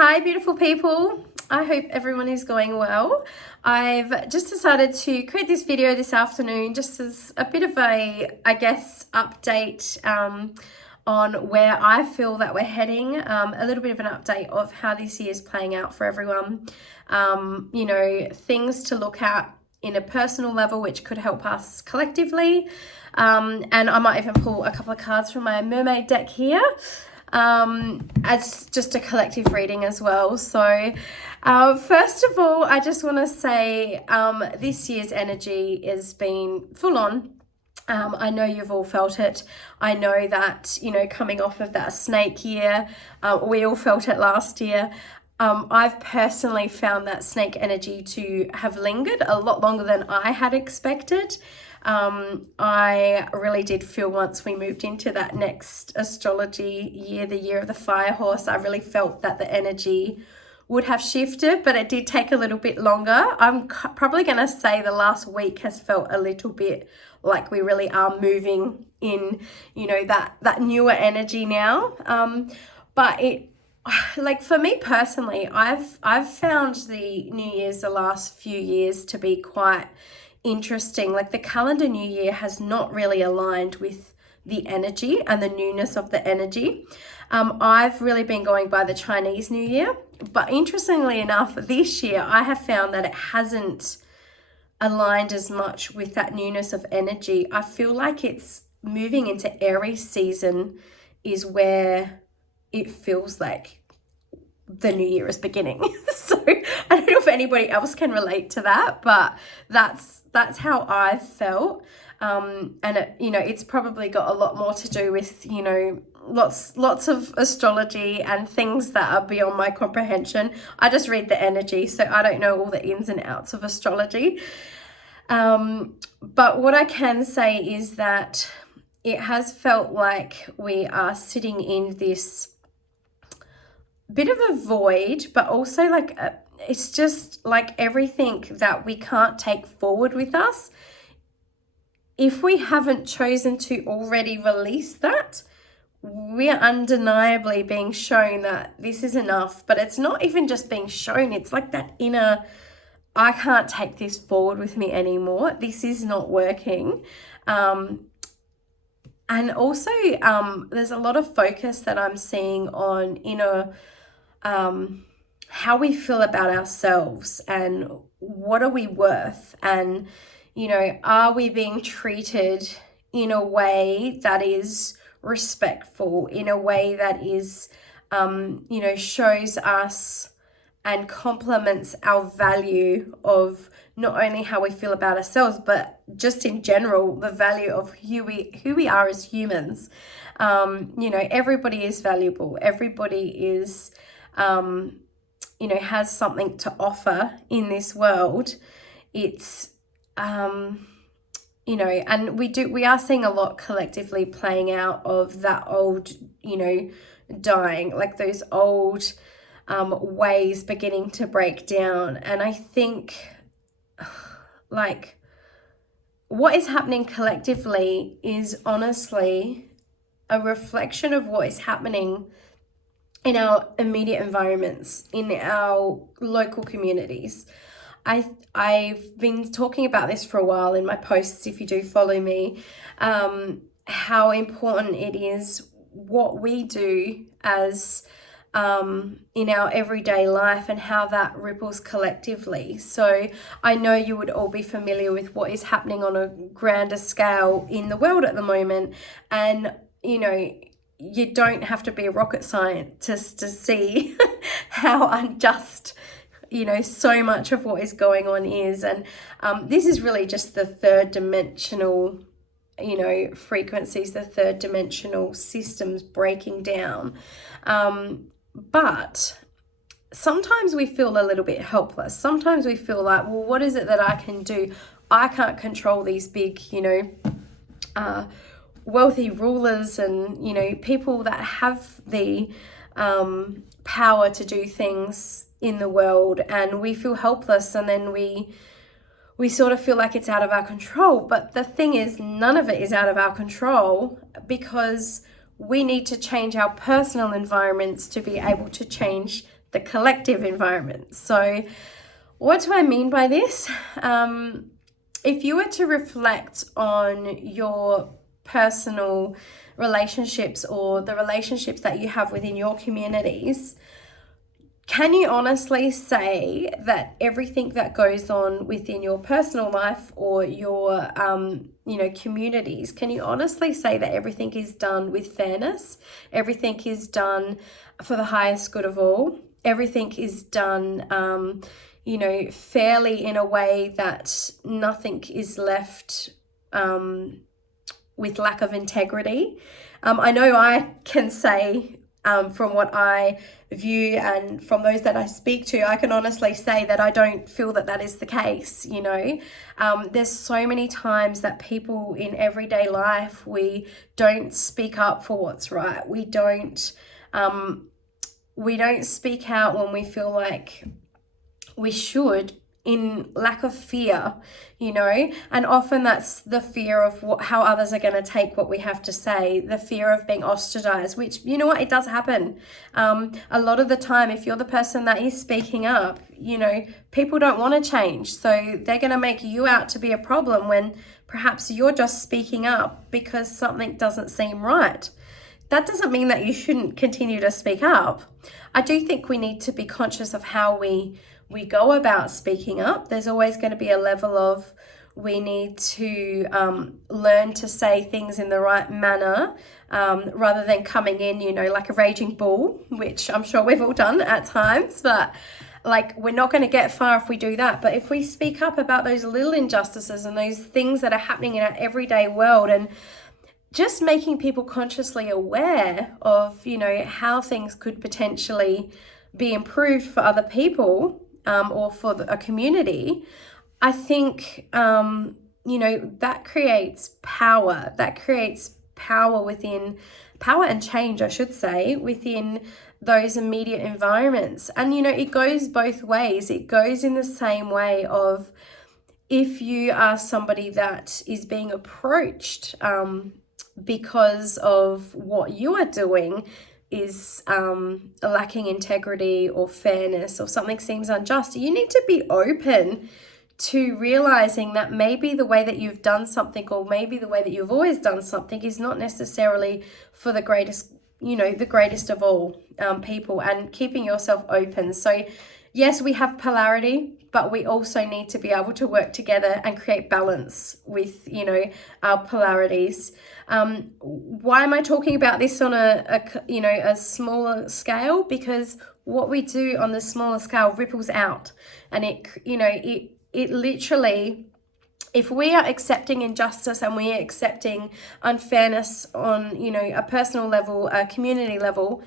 Hi, beautiful people. I hope everyone is going well. I've just decided to create this video this afternoon just as a bit of a, update on where I feel that we're heading, a little bit of an update of how this year is playing out for everyone. Things to look at in a personal level, which could help us collectively. And I might even pull a couple of cards from my mermaid deck here, as just a collective reading as well. So first of all, I just want to say this year's energy has been full on. I know you've all felt it. I know that, coming off of that snake year, we all felt it last year. I've personally found that snake energy to have lingered a lot longer than I had expected. I really did feel once we moved into that next astrology year, the year of the fire horse, I really felt that the energy would have shifted, but it did take a little bit longer. I'm probably going to say the last week has felt a little bit like we really are moving in, that newer energy now. But it, like for me personally, I've found the New Year's the last few years to be quite interesting. Like the calendar New Year has not really aligned with the energy and the newness of the energy. I've really been going by the Chinese New Year, but interestingly enough, this year I have found that it hasn't aligned as much with that newness of energy. I feel like it's moving into Aries season is where it feels like the new year is beginning. So I don't know if anybody else can relate to that, but that's how I've felt. And it, it's probably got a lot more to do with, lots of astrology and things that are beyond my comprehension. I just read the energy, so I don't know all the ins and outs of astrology. But what I can say is that it has felt like we are sitting in this bit of a void, but also like it's just like everything that we can't take forward with us. If we haven't chosen to already release that, we are undeniably being shown that this is enough. But it's not even just being shown, it's like that inner, I can't take this forward with me anymore. This is not working. And also, there's a lot of focus that I'm seeing on how we feel about ourselves and what are we worth, and are we being treated in a way that is respectful, in a way that is shows us and complements our value of not only how we feel about ourselves, but just in general, the value of who we are as humans. Everybody is valuable. Everybody is, has something to offer in this world. It's, and we are seeing a lot collectively playing out of that old, dying, like those old ways beginning to break down. And I think like what is happening collectively is honestly a reflection of what is happening in our immediate environments, in our local communities. I've been talking about this for a while in my posts, if you do follow me, how important it is what we do as in our everyday life and how that ripples collectively. So I know you would all be familiar with what is happening on a grander scale in the world at the moment. And, you don't have to be a rocket scientist to see how unjust, so much of what is going on is. And this is really just the third dimensional, frequencies, the third dimensional systems breaking down. But sometimes we feel a little bit helpless. Sometimes we feel like, well, what is it that I can do? I can't control these big, wealthy rulers and, people that have the power to do things in the world, and we feel helpless, and then we sort of feel like it's out of our control. But the thing is, none of it is out of our control, because we need to change our personal environments to be able to change the collective environment. So what do I mean by this? If you were to reflect on your personal relationships or the relationships that you have within your communities, can you honestly say that everything that goes on within your personal life or your, communities, can you honestly say that everything is done with fairness? Everything is done for the highest good of all. Everything is done, fairly in a way that nothing is left with lack of integrity. I know I can say from what I view and from those that I speak to, I can honestly say that I don't feel that that is the case. There's so many times that people in everyday life, we don't speak up for what's right. We don't speak out when we feel like we should, in lack of fear, and often that's the fear of how others are going to take what we have to say, the fear of being ostracized, which, it does happen. A lot of the time, if you're the person that is speaking up, people don't want to change. So they're going to make you out to be a problem when perhaps you're just speaking up because something doesn't seem right. That doesn't mean that you shouldn't continue to speak up. I do think we need to be conscious of how we go about speaking up. There's always going to be a level of we need to learn to say things in the right manner rather than coming in, like a raging bull, which I'm sure we've all done at times, but we're not going to get far if we do that. But if we speak up about those little injustices and those things that are happening in our everyday world, and just making people consciously aware of, how things could potentially be improved for other people, or for a community, I think, that creates power. That creates power and change, I should say, within those immediate environments. And, it goes both ways. It goes in the same way of if you are somebody that is being approached because of what you are doing is lacking integrity or fairness, or something seems unjust, you need to be open to realizing that maybe the way that you've done something, or maybe the way that you've always done something, is not necessarily for the greatest of all people, and keeping yourself open. So yes, we have polarity, but we also need to be able to work together and create balance with, our polarities. Why am I talking about this on a smaller scale? Because what we do on the smaller scale ripples out, and it literally, if we are accepting injustice and we are accepting unfairness on, a personal level, a community level,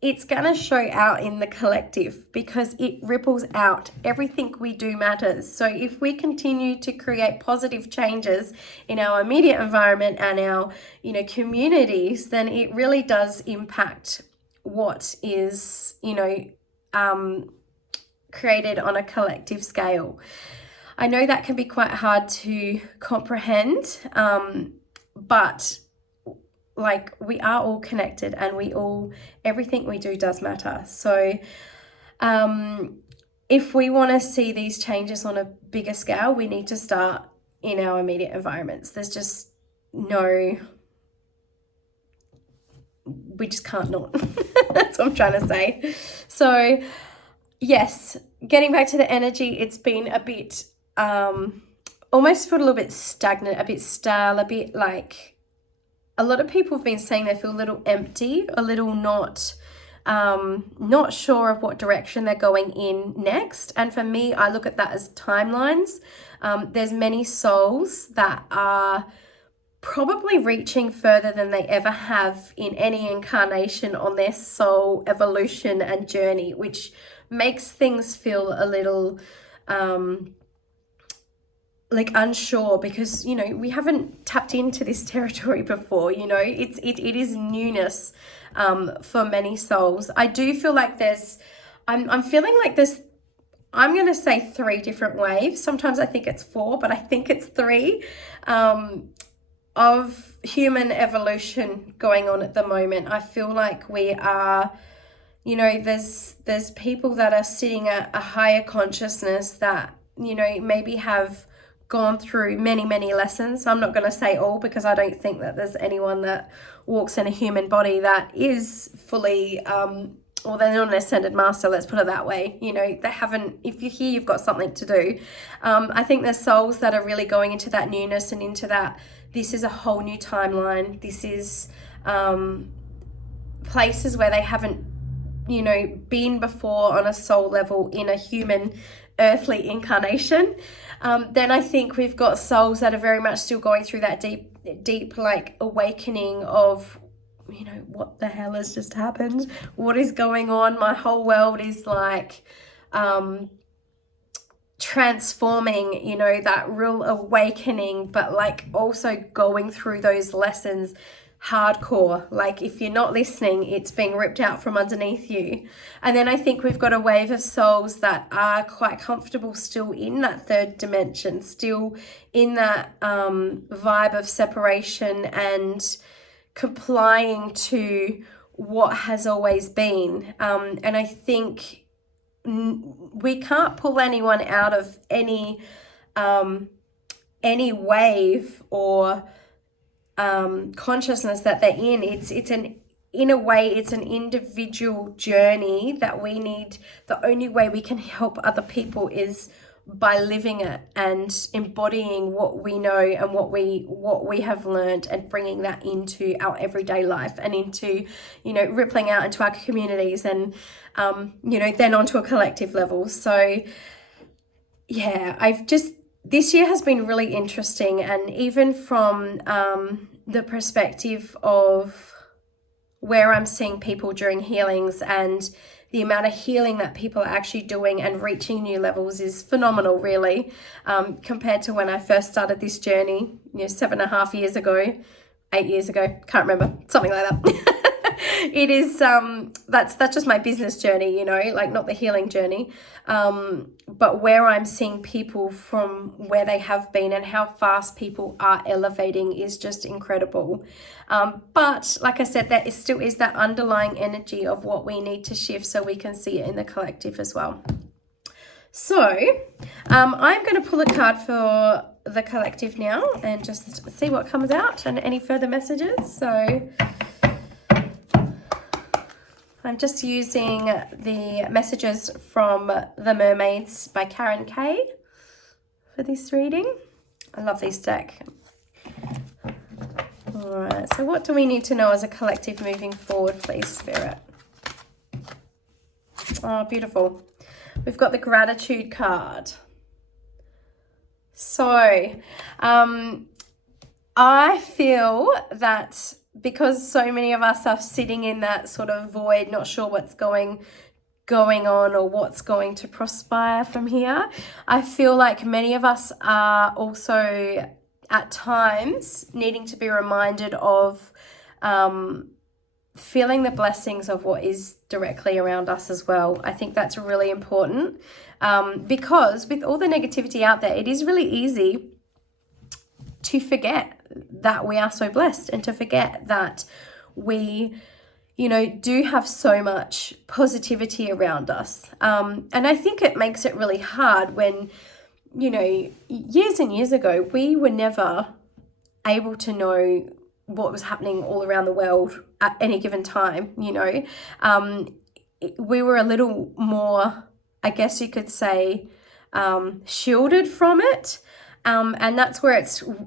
it's going to show out in the collective because it ripples out. Everything we do matters. So if we continue to create positive changes in our immediate environment and our, communities, then it really does impact what is, created on a collective scale. I know that can be quite hard to comprehend, but we are all connected, and everything we do does matter. So if we want to see these changes on a bigger scale, we need to start in our immediate environments. There's just we just can't not. That's what I'm trying to say. So yes, getting back to the energy, it's been a bit almost feel a little bit stagnant, a bit stale, a bit like a lot of people have been saying they feel a little empty, a little not sure of what direction they're going in next. And for me, I look at that as timelines. There's many souls that are probably reaching further than they ever have in any incarnation on their soul evolution and journey, which makes things feel a little unsure, because we haven't tapped into this territory before. It is newness for many souls. I do feel like I'm feeling like there's, I'm going to say 3 different waves. Sometimes I think it's 4, but I think it's 3 of human evolution going on at the moment. I feel like we are you know, there's people that are sitting at a higher consciousness that, you know, maybe have gone through many, many lessons. I'm not going to say all, because I don't think that there's anyone that walks in a human body that is fully, or they're not an ascended master, let's put it that way. You know, they haven't, if you're here, you've got something to do. I think there's souls that are really going into that newness and into that, this is a whole new timeline. This is places where they haven't, you know, been before on a soul level in a human earthly incarnation. Then I think we've got souls that are very much still going through that deep like awakening of, you know, what the hell has just happened? What is going on? My whole world is like transforming, you know, that real awakening, but like also going through those lessons hardcore. Like if you're not listening, it's being ripped out from underneath you. And then I think we've got a wave of souls that are quite comfortable still in that third dimension, still in that vibe of separation and complying to what has always been. And I think we can't pull anyone out of any wave or consciousness that they're in. In a way, it's an individual journey that we need. The only way we can help other people is by living it and embodying what we know and what we have learned, and bringing that into our everyday life and into, you know, rippling out into our communities and, you know, then onto a collective level. So yeah, this year has been really interesting, and even from the perspective of where I'm seeing people during healings, and the amount of healing that people are actually doing and reaching new levels is phenomenal, really, compared to when I first started this journey, you know, 7.5 years ago, 8 years ago, can't remember, something like that. It is, that's just my business journey, you know, like not the healing journey, but where I'm seeing people from where they have been and how fast people are elevating is just incredible. But like I said, there still is that underlying energy of what we need to shift so we can see it in the collective as well. So I'm going to pull a card for the collective now and just see what comes out and any further messages. So I'm just using the messages from The Mermaids by Karen Kay for this reading. I love this deck. All right, so what do we need to know as a collective moving forward, please, Spirit? Oh, beautiful. We've got the gratitude card. So, I feel that because so many of us are sitting in that sort of void, not sure what's going on or what's going to transpire from here, I feel like many of us are also at times needing to be reminded of feeling the blessings of what is directly around us as well. I think that's really important, because with all the negativity out there, it is really easy to forget that we are so blessed, and to forget that we, you know, do have so much positivity around us. And I think it makes it really hard when, you know, years and years ago, we were never able to know what was happening all around the world at any given time, you know. We were a little more, I guess you could say, shielded from it. And that's where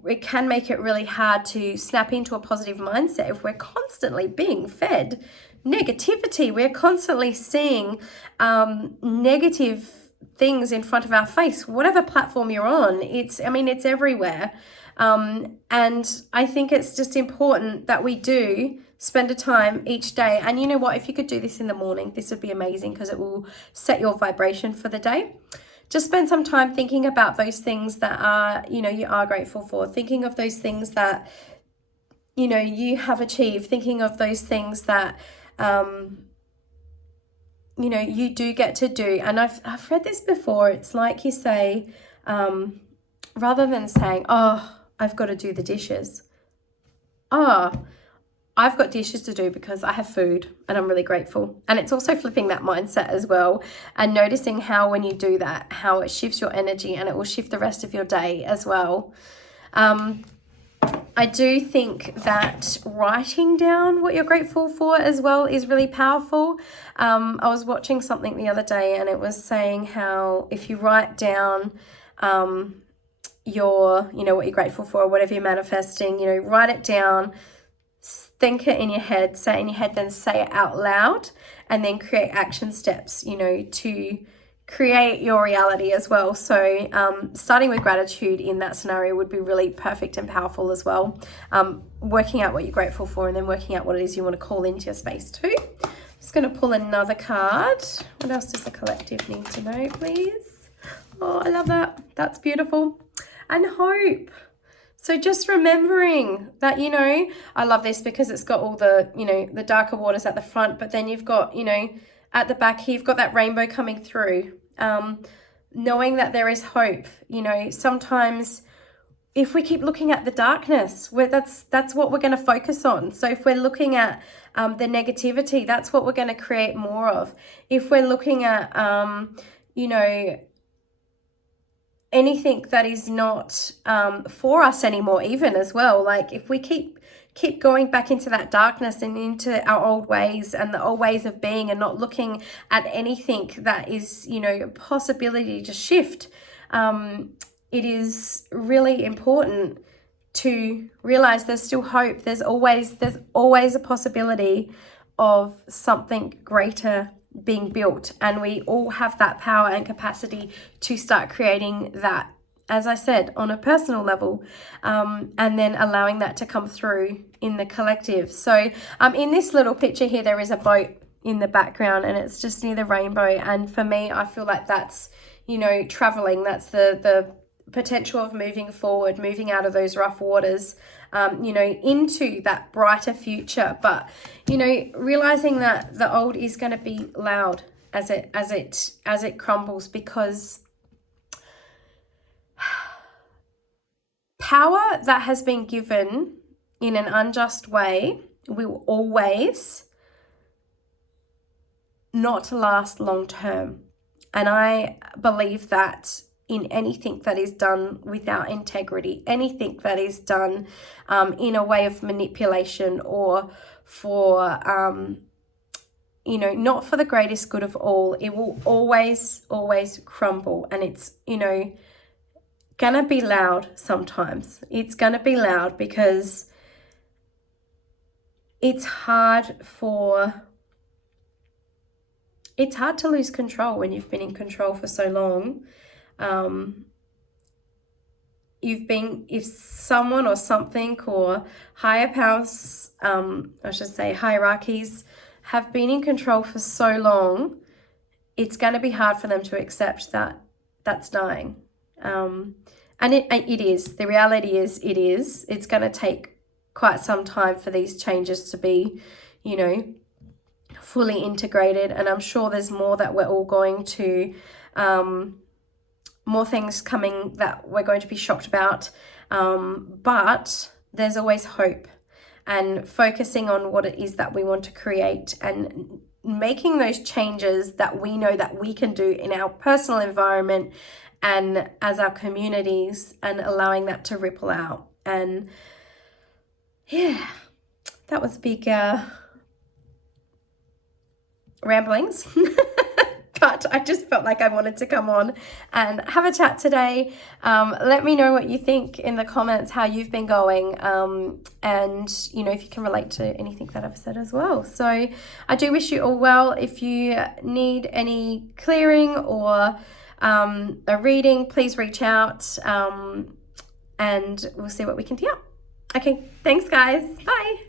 it can make it really hard to snap into a positive mindset if we're constantly being fed negativity. We're constantly seeing negative things in front of our face, whatever platform you're on. It's everywhere. And I think it's just important that we do spend a time each day. And you know what, if you could do this in the morning, this would be amazing, because it will set your vibration for the day. Just spend some time thinking about those things that are, you know, you are grateful for, thinking of those things that, you know, you have achieved, thinking of those things that, you know, you do get to do. And I've read this before. It's like you say, rather than saying, oh, I've got to do the dishes. Oh, I've got dishes to do because I have food and I'm really grateful. And it's also flipping that mindset as well and noticing how when you do that, how it shifts your energy and it will shift the rest of your day as well. I do think that writing down what you're grateful for as well is really powerful. I was watching something the other day and it was saying how if you write down what you're grateful for, whatever you're manifesting, write it down, think it in your head, say it in your head, then say it out loud, and then create action steps, to create your reality as well. So starting with gratitude in that scenario would be really perfect and powerful as well. Working out what you're grateful for and then working out what it is you want to call into your space too. I'm just going to pull another card. What else does the collective need to know, please? Oh, I love that. That's beautiful. And hope. So just remembering that, I love this because it's got all the, the darker waters at the front, but then you've got, at the back here, you've got that rainbow coming through. Knowing that there is hope, sometimes if we keep looking at the darkness, that's what we're going to focus on. So if we're looking at the negativity, that's what we're going to create more of. If we're looking at, anything that is not for us anymore, even as well, like if we keep going back into that darkness and into our old ways and the old ways of being and not looking at anything that is, a possibility to shift, it is really important to realize there's still hope. There's always a possibility of something greater being built, and we all have that power and capacity to start creating that, as I said, on a personal level, and then allowing that to come through in the collective. So in this little picture here, there is a boat in the background and it's just near the rainbow, and for me, I feel like that's traveling. That's the potential of moving forward, moving out of those rough waters, into that brighter future. But realizing that the old is going to be loud as it crumbles, because power that has been given in an unjust way will always not last long term. And I believe that in anything that is done without integrity, anything that is done in a way of manipulation or for, not for the greatest good of all, it will always crumble. And it's, gonna be loud sometimes. It's gonna be loud because it's hard to lose control when you've been in control for so long. If someone or something or higher powers, I should say hierarchies, have been in control for so long, it's going to be hard for them to accept that that's dying. And it is. The reality is it is. It's going to take quite some time for these changes to be, fully integrated. And I'm sure there's more that we're all going to, more things coming that we're going to be shocked about. But there's always hope, and focusing on what it is that we want to create and making those changes that we know that we can do in our personal environment and as our communities, and allowing that to ripple out. And yeah, that was big ramblings. But I just felt like I wanted to come on and have a chat today. Let me know what you think in the comments, how you've been going, and if you can relate to anything that I've said as well. So I do wish you all well. If you need any clearing or a reading, please reach out, and we'll see what we can do. Okay, thanks guys. Bye.